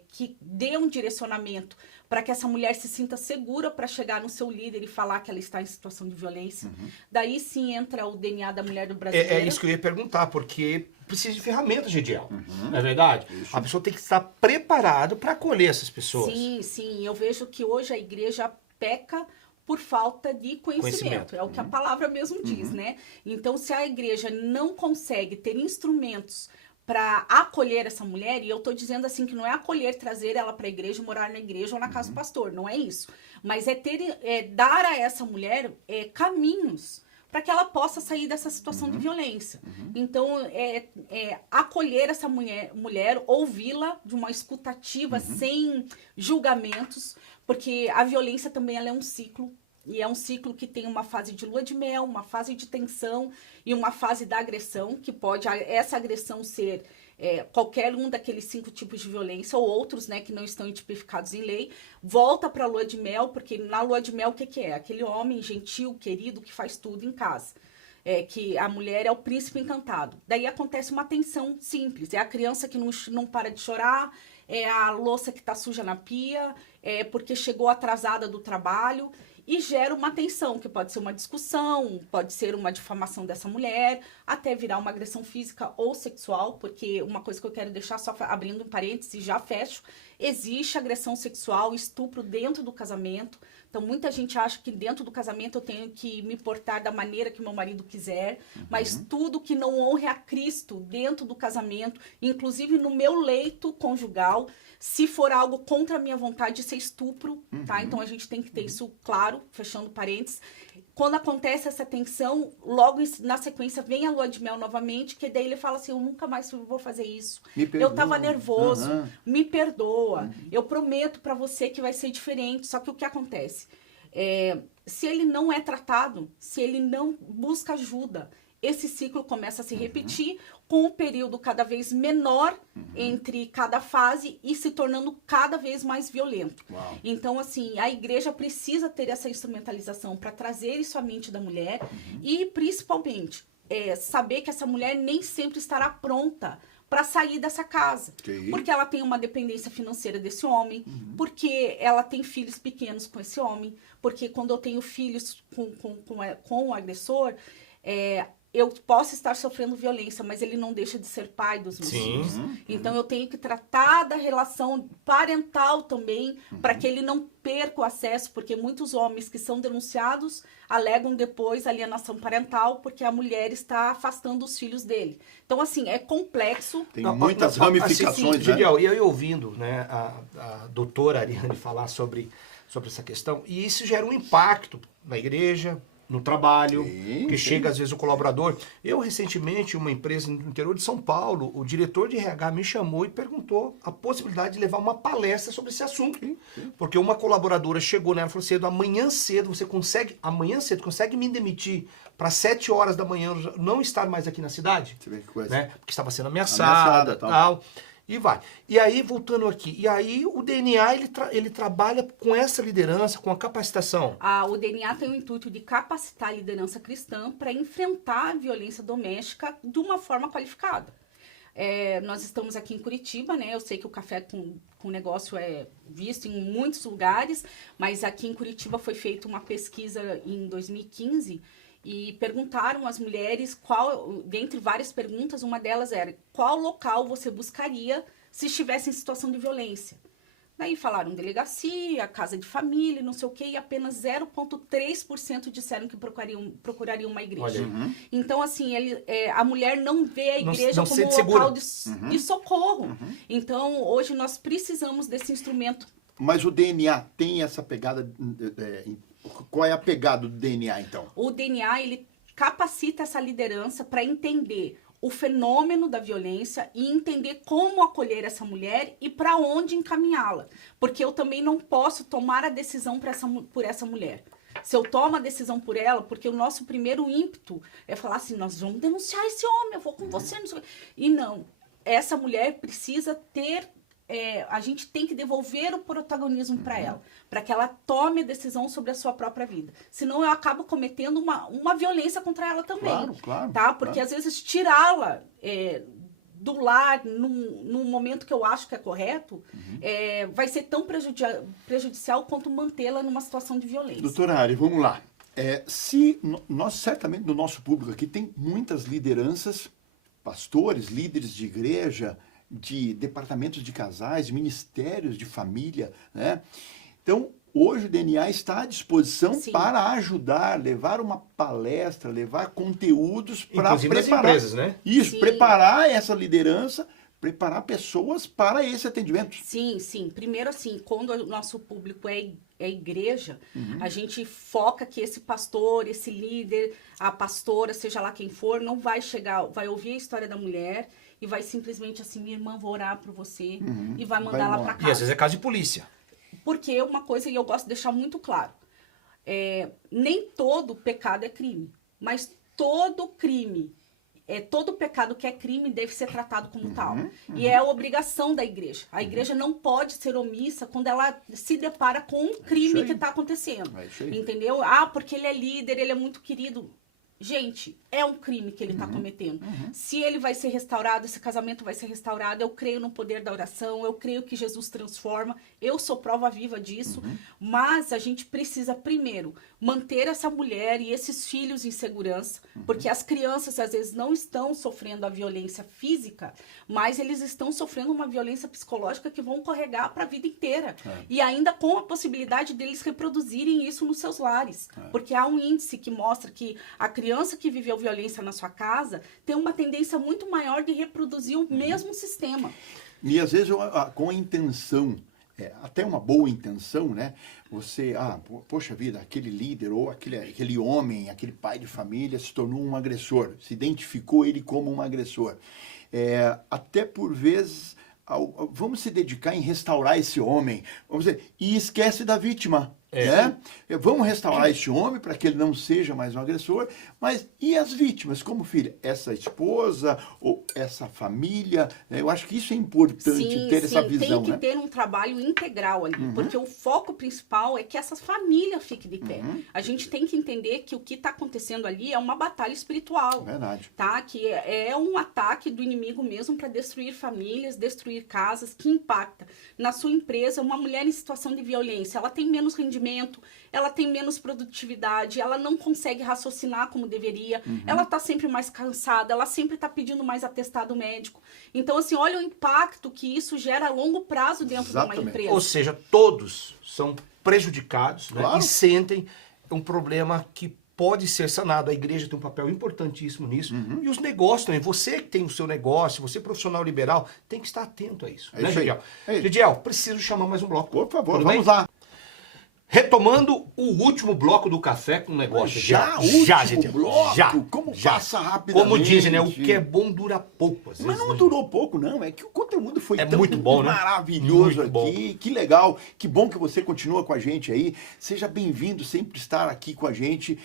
que dê um direcionamento para que essa mulher se sinta segura para chegar no seu líder e falar que ela está em situação de violência. Daí sim entra o DNA da mulher do brasileiro. É isso que eu ia perguntar, porque precisa de ferramentas, Gediel. Não é verdade? Isso. A pessoa tem que estar preparada para acolher essas pessoas. Sim. Eu vejo que hoje a igreja peca por falta de conhecimento. É o que a palavra mesmo diz, né? Então, se a igreja não consegue ter instrumentos para acolher essa mulher, e eu tô dizendo assim que não é acolher, trazer ela para a igreja, morar na igreja ou na casa do pastor, não é isso. Mas dar a essa mulher caminhos para que ela possa sair dessa situação de violência. Então, acolher essa mulher, ouvi-la de uma escutativa, sem julgamentos, porque a violência também ela é um ciclo. E é um ciclo que tem uma fase de lua de mel, uma fase de tensão e uma fase da agressão, que pode essa agressão ser qualquer um daqueles 5 tipos de violência, ou outros, né, que não estão tipificados em lei. Volta para a lua de mel, porque na lua de mel o que é? Aquele homem gentil, querido, que faz tudo em casa. Que a mulher é o príncipe encantado. Daí acontece uma tensão simples. É a criança que não para de chorar, é a louça que está suja na pia, porque chegou atrasada do trabalho. E gera uma tensão, que pode ser uma discussão, pode ser uma difamação dessa mulher, até virar uma agressão física ou sexual, porque uma coisa que eu quero deixar, só abrindo um parênteses e já fecho, existe agressão sexual, estupro dentro do casamento. Então, muita gente acha que dentro do casamento eu tenho que me portar da maneira que meu marido quiser, mas tudo que não honre a Cristo dentro do casamento, inclusive no meu leito conjugal, se for algo contra a minha vontade, isso é estupro, tá? Então, a gente tem que ter isso claro, fechando parênteses. Quando acontece essa tensão, logo na sequência vem a lua de mel novamente, que daí ele fala assim, eu nunca mais vou fazer isso. Eu tava nervoso, me perdoa. Eu prometo pra você que vai ser diferente. Só que o que acontece? Se ele não é tratado, se ele não busca ajuda, esse ciclo começa a se repetir com um período cada vez menor entre cada fase e se tornando cada vez mais violento. Uau. Então, assim, a igreja precisa ter essa instrumentalização para trazer isso à mente da mulher e, principalmente, saber que essa mulher nem sempre estará pronta para sair dessa casa. Porque ela tem uma dependência financeira desse homem, porque ela tem filhos pequenos com esse homem, porque quando eu tenho filhos com o agressor, eu posso estar sofrendo violência, mas ele não deixa de ser pai dos meus filhos. Então, eu tenho que tratar da relação parental também, para que ele não perca o acesso, porque muitos homens que são denunciados alegam depois alienação parental, porque a mulher está afastando os filhos dele. Então, assim, é complexo. Tem muitas ramificações, né? Giliel, e eu ouvindo, né, a doutora Ariane falar sobre essa questão, e isso gera um impacto na igreja, no trabalho, que chega às vezes o colaborador. Eu, recentemente, uma empresa no interior de São Paulo, o diretor de RH me chamou e perguntou a possibilidade de levar uma palestra sobre esse assunto. Porque uma colaboradora chegou nela e falou assim, amanhã cedo você consegue me demitir para 7 horas da manhã não estar mais aqui na cidade? Você vê que coisa. Né? Porque estava sendo ameaçada, tal. E vai. E aí, voltando aqui, o DNA, ele trabalha com essa liderança, com a capacitação? O DNA tem o intuito de capacitar a liderança cristã para enfrentar a violência doméstica de uma forma qualificada. Nós estamos aqui em Curitiba, né? Eu sei que o café com negócio é visto em muitos lugares, mas aqui em Curitiba foi feita uma pesquisa em 2015 e perguntaram às mulheres dentre várias perguntas, uma delas era: qual local você buscaria se estivesse em situação de violência? Daí falaram delegacia, casa de família, não sei o quê, e apenas 0,3% disseram que procurariam uma igreja. Então, assim, a mulher não vê a igreja como um local de socorro. Então, hoje nós precisamos desse instrumento. Mas o DNA tem essa pegada... Qual é a pegada do DNA, então? O DNA, ele capacita essa liderança para entender o fenômeno da violência e entender como acolher essa mulher e para onde encaminhá-la. Porque eu também não posso tomar a decisão por essa mulher. Se eu tomo a decisão por ela, porque o nosso primeiro ímpeto é falar assim, nós vamos denunciar esse homem, eu vou com você, não sei. E não, essa mulher precisa ter... a gente tem que devolver o protagonismo para ela, para que ela tome a decisão sobre a sua própria vida. Senão eu acabo cometendo uma violência contra ela também. Claro. Tá? Porque às vezes tirá-la do lar num momento que eu acho que é correto, vai ser tão prejudicial quanto mantê-la numa situação de violência. Doutora Ari, vamos lá. Nós, certamente, no nosso público aqui, tem muitas lideranças, pastores, líderes de igreja, de departamentos de casais, ministérios de família, né? Então, hoje o DNA está à disposição para ajudar, levar uma palestra, levar conteúdos para preparar. Empresas, né? Isso, preparar essa liderança, preparar pessoas para esse atendimento. Sim. Primeiro, assim, quando o nosso público é igreja, a gente foca que esse pastor, esse líder, a pastora, seja lá quem for, não vai chegar, vai ouvir a história da mulher e vai simplesmente assim, minha irmã, vou orar por você, e vai mandar ela para casa. E às vezes é caso de polícia. Porque uma coisa, e eu gosto de deixar muito claro, nem todo pecado é crime, mas todo crime, todo pecado que é crime deve ser tratado como tal. E é a obrigação da igreja. A igreja não pode ser omissa quando ela se depara com um crime que está acontecendo. Entendeu? Porque ele é líder, ele é muito querido. Gente, é um crime que ele está cometendo. Se ele vai ser restaurado, esse casamento vai ser restaurado, eu creio no poder da oração, eu creio que Jesus transforma, eu sou prova viva disso, mas a gente precisa, primeiro, manter essa mulher e esses filhos em segurança, porque as crianças, às vezes, não estão sofrendo a violência física, mas eles estão sofrendo uma violência psicológica que vão carregar para a vida inteira. E ainda com a possibilidade deles reproduzirem isso nos seus lares, porque há um índice que mostra que a criança que viveu violência na sua casa tem uma tendência muito maior de reproduzir o mesmo sistema. E às vezes com a intenção, até uma boa intenção, né? Você, poxa vida, aquele líder ou aquele homem, aquele pai de família se tornou um agressor, se identificou ele como um agressor. Até por vezes, vamos se dedicar em restaurar esse homem, vamos dizer, e esquece da vítima. Né? Vamos restaurar esse homem para que ele não seja mais um agressor. Mas e as vítimas, como filha? Essa esposa ou essa família? Né? Eu acho que isso é importante, ter essa visão. Tem que ter um trabalho integral ali, porque o foco principal é que essa família fique de pé. A gente tem que entender que o que está acontecendo ali é uma batalha espiritual. Verdade. Tá? Que é um ataque do inimigo mesmo para destruir famílias, destruir casas, que impacta na sua empresa. Uma mulher em situação de violência, ela tem menos rendimento, ela tem menos produtividade, ela não consegue raciocinar como deveria, ela tá sempre mais cansada, ela sempre tá pedindo mais atestado médico. Então, assim, olha o impacto que isso gera a longo prazo dentro de uma empresa. Ou seja, todos são prejudicados, claro, né, e sentem um problema que pode ser sanado. A igreja tem um papel importantíssimo nisso. E os negócios também. Você que tem o seu negócio, você profissional liberal, tem que estar atento a isso. Né, Gediel? Gediel, preciso chamar mais um bloco. Por favor, vamos lá. Retomando o último bloco do Café com Negócio. Já, último bloco? Como passa rapidamente. Como dizem, né? O que é bom dura pouco. Às vezes, mas não durou pouco, não. É que o conteúdo foi tão muito bom, maravilhoso né? Muito aqui. Bom. Que legal. Que bom que você continua com a gente aí. Seja bem-vindo sempre estar aqui com a gente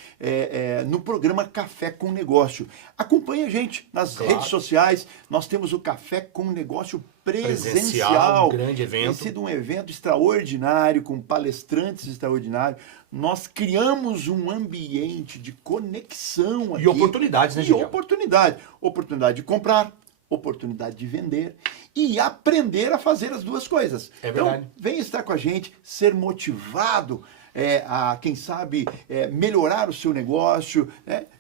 no programa Café com Negócio. Acompanhe a gente nas redes sociais. Nós temos o Café com Negócio presencial. Um grande evento. Tem sido um evento extraordinário, com palestrantes extraordinários. Nós criamos um ambiente de conexão aqui. E oportunidades, né, Gediel? Oportunidade de comprar, oportunidade de vender e aprender a fazer as duas coisas. É verdade. Então, vem estar com a gente, ser motivado a, quem sabe, melhorar o seu negócio.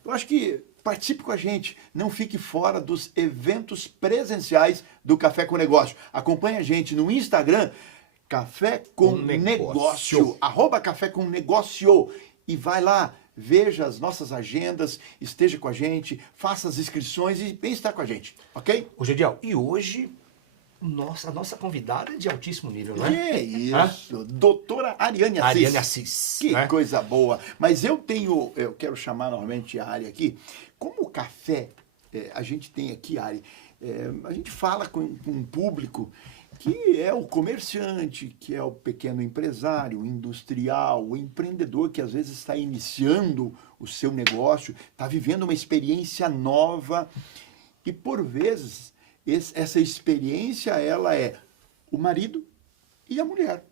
Eu acho que participe com a gente, não fique fora dos eventos presenciais do Café com Negócio. Acompanhe a gente no Instagram, Café com Negócio, @Café com Negócio, e vai lá, veja as nossas agendas, esteja com a gente, faça as inscrições e vem estar com a gente, ok? Ô, Gediel, e hoje a nossa convidada é de altíssimo nível, não é? Que isso, doutora Ariane Assis. Ariane Assis. Que coisa boa. Mas eu quero chamar novamente a Ari aqui. Como o café, a gente tem aqui, Ari, a gente fala com um público que é o comerciante, que é o pequeno empresário, o industrial, o empreendedor que às vezes está iniciando o seu negócio, está vivendo uma experiência nova e, por vezes, essa experiência, ela é o marido e a mulher.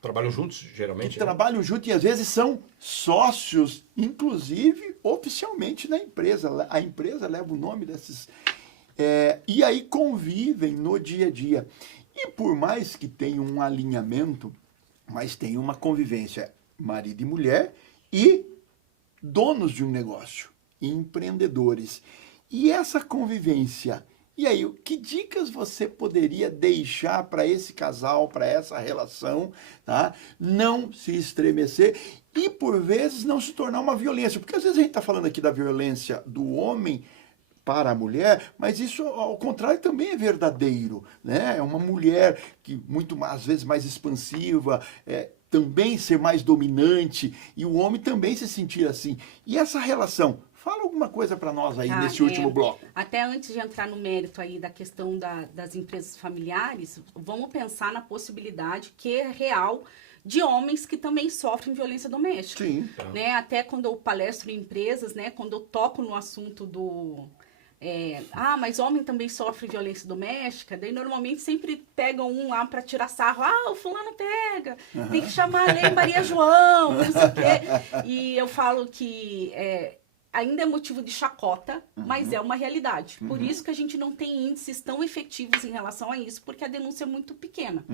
Trabalham juntos, geralmente. Que trabalham juntos e às vezes são sócios, inclusive oficialmente na empresa. A empresa leva o nome desses... e aí convivem no dia a dia. E por mais que tenha um alinhamento, mas tem uma convivência marido e mulher e donos de um negócio, empreendedores. E essa convivência... E aí, que dicas você poderia deixar para esse casal, para essa relação, tá? Não se estremecer e, por vezes, não se tornar uma violência. Porque, às vezes, a gente está falando aqui da violência do homem para a mulher, mas isso, ao contrário, também é verdadeiro, né? É uma mulher que, às vezes, mais expansiva, também ser mais dominante e o homem também se sentir assim. E essa relação... Fala alguma coisa para nós aí nesse último bloco. Até antes de entrar no mérito aí da questão das empresas familiares, vamos pensar na possibilidade que é real de homens que também sofrem violência doméstica. Sim. Né? Até quando eu palestro em empresas, né? Quando eu toco no assunto do... mas homem também sofre violência doméstica, daí normalmente sempre pegam um lá para tirar sarro, o fulano pega, tem que chamar a Lei Maria João, não sei o quê. E eu falo que... ainda é motivo de chacota, mas é uma realidade. Por isso que a gente não tem índices tão efetivos em relação a isso, porque a denúncia é muito pequena.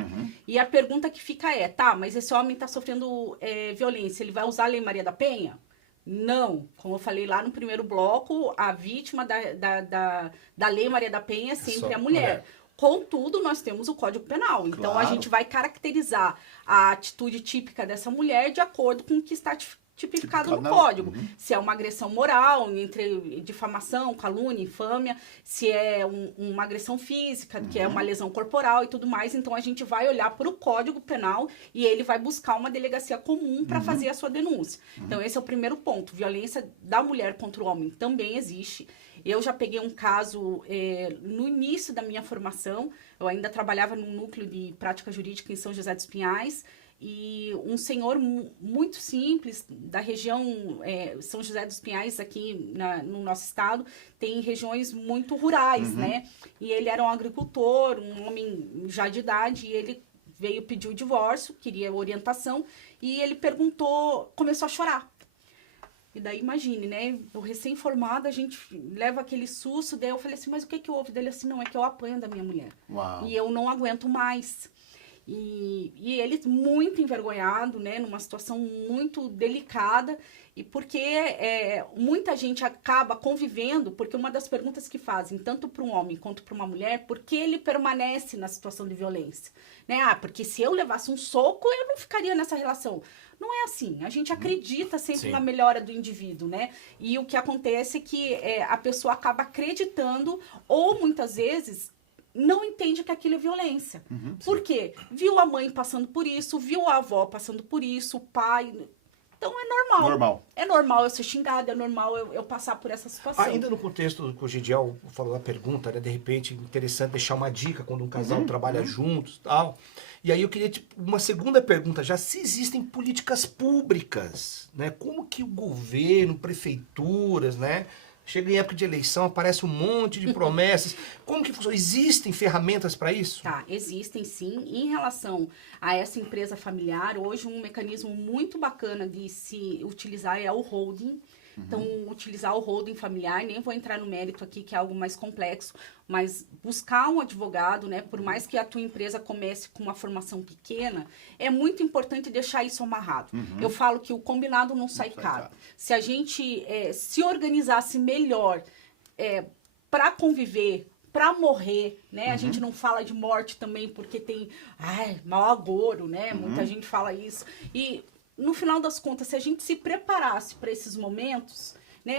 E a pergunta que fica mas esse homem está sofrendo violência, ele vai usar a Lei Maria da Penha? Não. Como eu falei lá no primeiro bloco, a vítima da Lei Maria da Penha é sempre a mulher. Contudo, nós temos o Código Penal. Então, a gente vai caracterizar a atitude típica dessa mulher de acordo com o que está tipificado no código. Se é uma agressão moral, entre difamação, calúnia, infâmia, se é uma agressão física, que é uma lesão corporal e tudo mais. Então, a gente vai olhar para o Código Penal e ele vai buscar uma delegacia comum para fazer a sua denúncia. Então, esse é o primeiro ponto. Violência da mulher contra o homem também existe. Eu já peguei um caso no início da minha formação, eu ainda trabalhava num núcleo de prática jurídica em São José dos Pinhais, e um senhor muito simples, da região São José dos Pinhais, aqui no nosso estado, tem regiões muito rurais, né? E ele era um agricultor, um homem já de idade, e ele veio pedir o divórcio, queria orientação, e ele perguntou, começou a chorar. E daí, imagine, né? O recém-formado, a gente leva aquele susto, daí eu falei assim, mas o que houve? Dele assim, não, é que eu apanho da minha mulher. Uau. E eu não aguento mais. E ele muito envergonhado, né? Numa situação muito delicada, e porque muita gente acaba convivendo, porque uma das perguntas que fazem, tanto para um homem quanto para uma mulher, por que ele permanece na situação de violência? Né? Ah, porque se eu levasse um soco, eu não ficaria nessa relação. Não é assim, a gente acredita sempre na melhora do indivíduo, né? E o que acontece é que a pessoa acaba acreditando, ou muitas vezes não entende que aquilo é violência. Por quê? Viu a mãe passando por isso, viu a avó passando por isso, o pai. Então é normal. É normal eu ser xingada, é normal eu passar por essa situação. Ainda no contexto que o Gidiel falou da pergunta, né? De repente, interessante deixar uma dica quando um casal trabalha juntos e tal. E aí eu queria, uma segunda pergunta já, se existem políticas públicas, né? Como que o governo, prefeituras, né? Chega em época de eleição, aparece um monte de promessas. Como que funciona? Existem ferramentas para isso? Tá, existem sim. Em relação a essa empresa familiar, hoje um mecanismo muito bacana de se utilizar é o holding. Então, utilizar o holding familiar, nem vou entrar no mérito aqui, que é algo mais complexo, mas buscar um advogado, né? Por mais que a tua empresa comece com uma formação pequena, é muito importante deixar isso amarrado. Eu falo que o combinado não sai caro. Se a gente se organizasse melhor para conviver, para morrer, né? A gente não fala de morte também porque tem mau agouro, né? Muita gente fala isso. E no final das contas, se a gente se preparasse para esses momentos, né?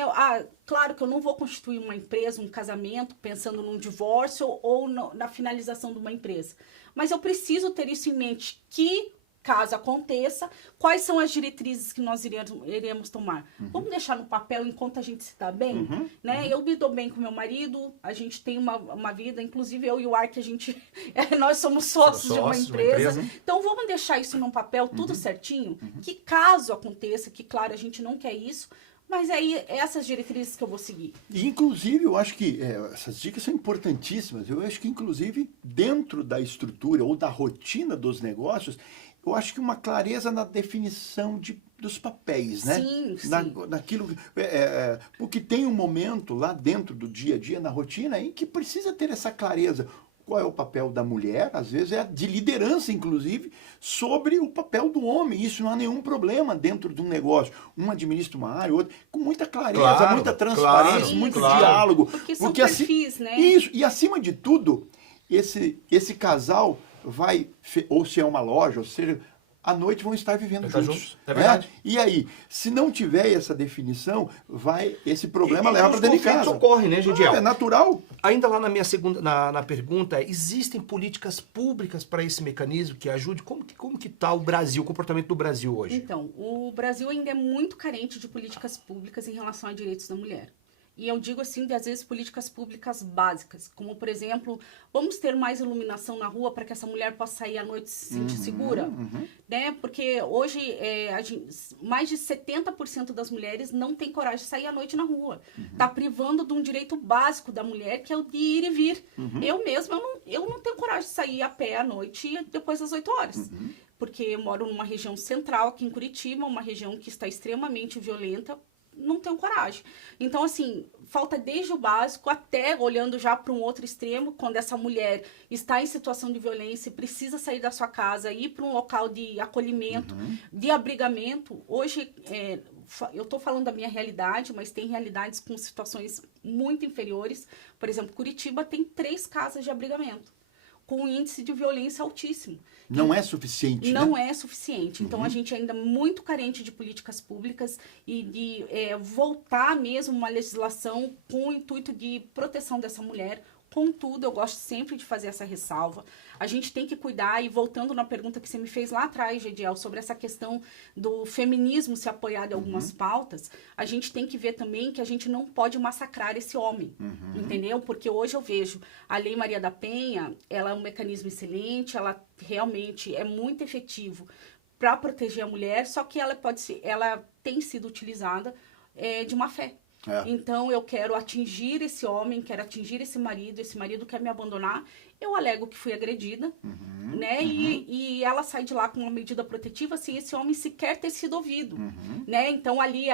Claro que eu não vou constituir uma empresa, um casamento, pensando num divórcio ou na finalização de uma empresa. Mas eu preciso ter isso em mente, que caso aconteça, quais são as diretrizes que nós iremos tomar. Vamos deixar no papel enquanto a gente se dá bem? Né? Eu me dou bem com meu marido, a gente tem uma vida, inclusive eu e o Ark, nós somos sócios de uma empresa. Então vamos deixar isso num papel, tudo certinho, que caso aconteça, que claro, a gente não quer isso, mas aí essas diretrizes que eu vou seguir. E, inclusive, eu acho que essas dicas são importantíssimas. Eu acho que, inclusive, dentro da estrutura ou da rotina dos negócios, eu acho que uma clareza na definição dos papéis, né? Sim, sim. Naquilo, porque tem um momento lá dentro do dia a dia, na rotina, em que precisa ter essa clareza. Qual é o papel da mulher? Às vezes é de liderança, inclusive, sobre o papel do homem. Isso não há nenhum problema dentro de um negócio. Um administra uma área, outro, com muita clareza, muita transparência, muito diálogo. Porque são perfis, né? Isso, e acima de tudo, esse casal vai, ou se é uma loja, ou seja, à noite vão estar vivendo juntos. É verdade. E aí, se não tiver essa definição, esse problema leva para dentro de casa. Ocorre, né, Gidiel? É natural. Ainda lá na minha segunda, na pergunta, existem políticas públicas para esse mecanismo que ajude? Como que está o Brasil, o comportamento do Brasil hoje? Então, o Brasil ainda é muito carente de políticas públicas em relação a direitos da mulher. E eu digo assim, às vezes, políticas públicas básicas, como, por exemplo, vamos ter mais iluminação na rua para que essa mulher possa sair à noite e se sentir segura, né? Porque hoje, mais de 70% das mulheres não tem coragem de sair à noite na rua. Está privando de um direito básico da mulher, que é o de ir e vir. Eu mesma, eu não tenho coragem de sair a pé à noite depois das 8 horas. Porque eu moro numa região central, aqui em Curitiba, uma região que está extremamente violenta, não tenho coragem. Então, assim, falta desde o básico até olhando já para um outro extremo, quando essa mulher está em situação de violência e precisa sair da sua casa, ir para um local de acolhimento, de abrigamento. Hoje, eu estou falando da minha realidade, mas tem realidades com situações muito inferiores. Por exemplo, Curitiba tem 3 casas de abrigamento, com um índice de violência altíssimo. Não é suficiente, Não é suficiente. Então, a gente ainda é muito carente de políticas públicas e de voltar mesmo uma legislação com o intuito de proteção dessa mulher. Contudo, eu gosto sempre de fazer essa ressalva. a gente tem que cuidar, e voltando na pergunta que você me fez lá atrás, Gediel, sobre essa questão do feminismo se apoiar em algumas pautas, a gente tem que ver também que a gente não pode massacrar esse homem, entendeu? Porque hoje eu vejo a Lei Maria da Penha, ela é um mecanismo excelente, ela realmente é muito efetivo para proteger a mulher, só que ela tem sido utilizada de má fé. Então, eu quero atingir esse homem, quero atingir esse marido quer me abandonar, eu alego que fui agredida, né? E ela sai de lá com uma medida protetiva sem esse homem sequer ter sido ouvido, né? Então, ali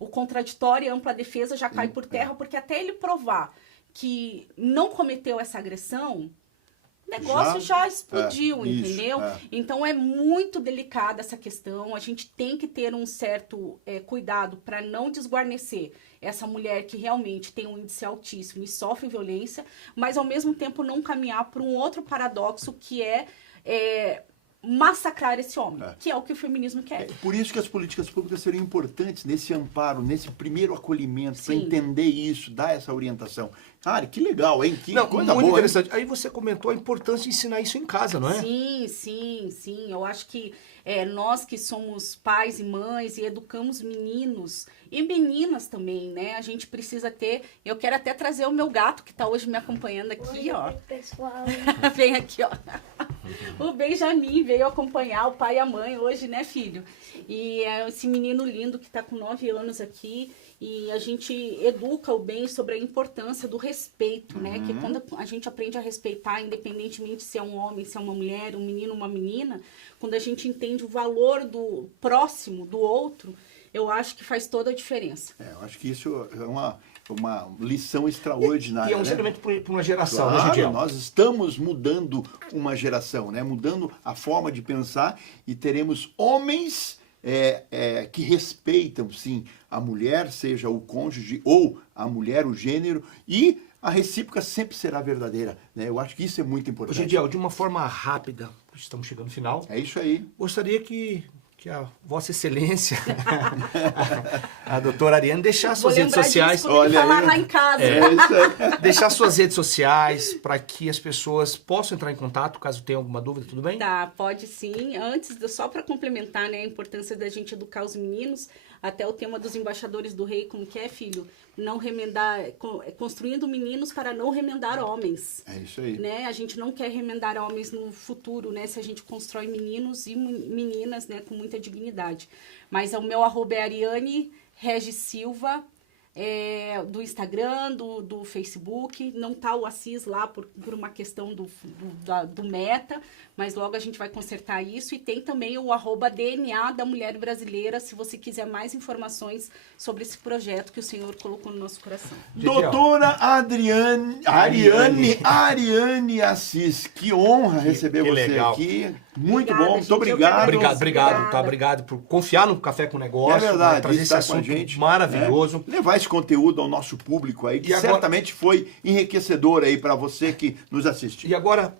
o contraditório e a ampla defesa já cai por terra, porque até ele provar que não cometeu essa agressão, o negócio já explodiu, entendeu? Então, é muito delicada essa questão. A gente tem que ter um certo cuidado para não desguarnecer essa mulher que realmente tem um índice altíssimo e sofre violência, mas, ao mesmo tempo, não caminhar para um outro paradoxo que é massacrar esse homem, que é o que o feminismo quer. Por isso que as políticas públicas seriam importantes nesse amparo, nesse primeiro acolhimento, para entender isso, dar essa orientação. Cara, que legal, hein? Que coisa muito boa, interessante. Aí você comentou a importância de ensinar isso em casa, não é? Sim. Eu acho que nós que somos pais e mães e educamos meninos e meninas também, né? A gente precisa ter... Eu quero até trazer o meu gato, que está hoje me acompanhando aqui, ó. Oi, pessoal. Vem aqui, ó. O Benjamin veio acompanhar o pai e a mãe hoje, né, filho? E é esse menino lindo que está com 9 anos aqui. E a gente educa o bem sobre a importância do respeito, né? Que quando a gente aprende a respeitar, independentemente se é um homem, se é uma mulher, um menino, uma menina, quando a gente entende o valor do próximo, do outro, eu acho que faz toda a diferença. Eu acho que isso é uma lição extraordinária. E é um ensinamento para uma geração, né, Claro, Gediel? nós estamos mudando uma geração, né? Mudando a forma de pensar, e teremos homens que respeitam, sim, a mulher, seja o cônjuge ou a mulher, o gênero, e a recíproca sempre será verdadeira, né? Eu acho que isso é muito importante. Gediel, de uma forma rápida, estamos chegando no final. É isso aí. Gostaria que a Vossa Excelência, a doutora Ariane, deixar suas redes sociais. Olha, falar lá em casa. Isso aí. Deixar suas redes sociais para que as pessoas possam entrar em contato, caso tenha alguma dúvida, tudo bem? Tá, pode sim. Antes, só para complementar, né, a importância da gente educar os meninos, até o tema dos embaixadores do rei, como que é, filho? Não remendar, construindo meninos para não remendar homens. É isso aí. Né? A gente não quer remendar homens no futuro, né? Se a gente constrói meninos e meninas, né, com muita dignidade. Mas o meu @ é Ariane Regis Silva, do Instagram, do Facebook. Não tá o Assis lá por uma questão do Meta, mas logo a gente vai consertar isso. E tem também o @ DNA da Mulher Brasileira, se você quiser mais informações sobre esse projeto que o Senhor colocou no nosso coração. Doutora Ariane Assis, que honra receber você legal. Aqui. Muito Obrigada, bom, gente, muito obrigado. Obrigado, tá? Obrigado por confiar no Café com Negócio. É verdade, né? Trazer esse estar com a assunto gente, maravilhoso. Levar esse conteúdo ao nosso público aí, que E agora... certamente foi enriquecedor aí para você que nos assistiu. E agora,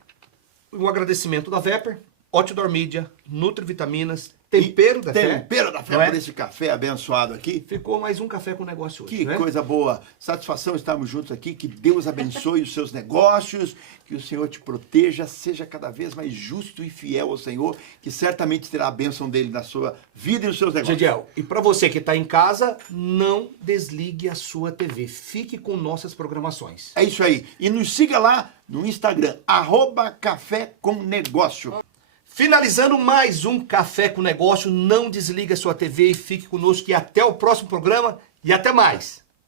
um agradecimento da Vepper, Outdoor Media, Nutrivitaminas, Tempero da Fé. Tempero da Fé, por esse café abençoado aqui. Ficou mais um Café com Negócio hoje, Que né? coisa boa. Satisfação estarmos juntos aqui. Que Deus abençoe os seus negócios, que o Senhor te proteja, seja cada vez mais justo e fiel ao Senhor, que certamente terá a bênção dele na sua vida e nos seus negócios. Gediel, e para você que está em casa, não desligue a sua TV. Fique com nossas programações. É isso aí. E nos siga lá no Instagram, @Café com Negócio. Finalizando mais um Café com Negócio, não desligue a sua TV e fique conosco, e até o próximo programa e até mais.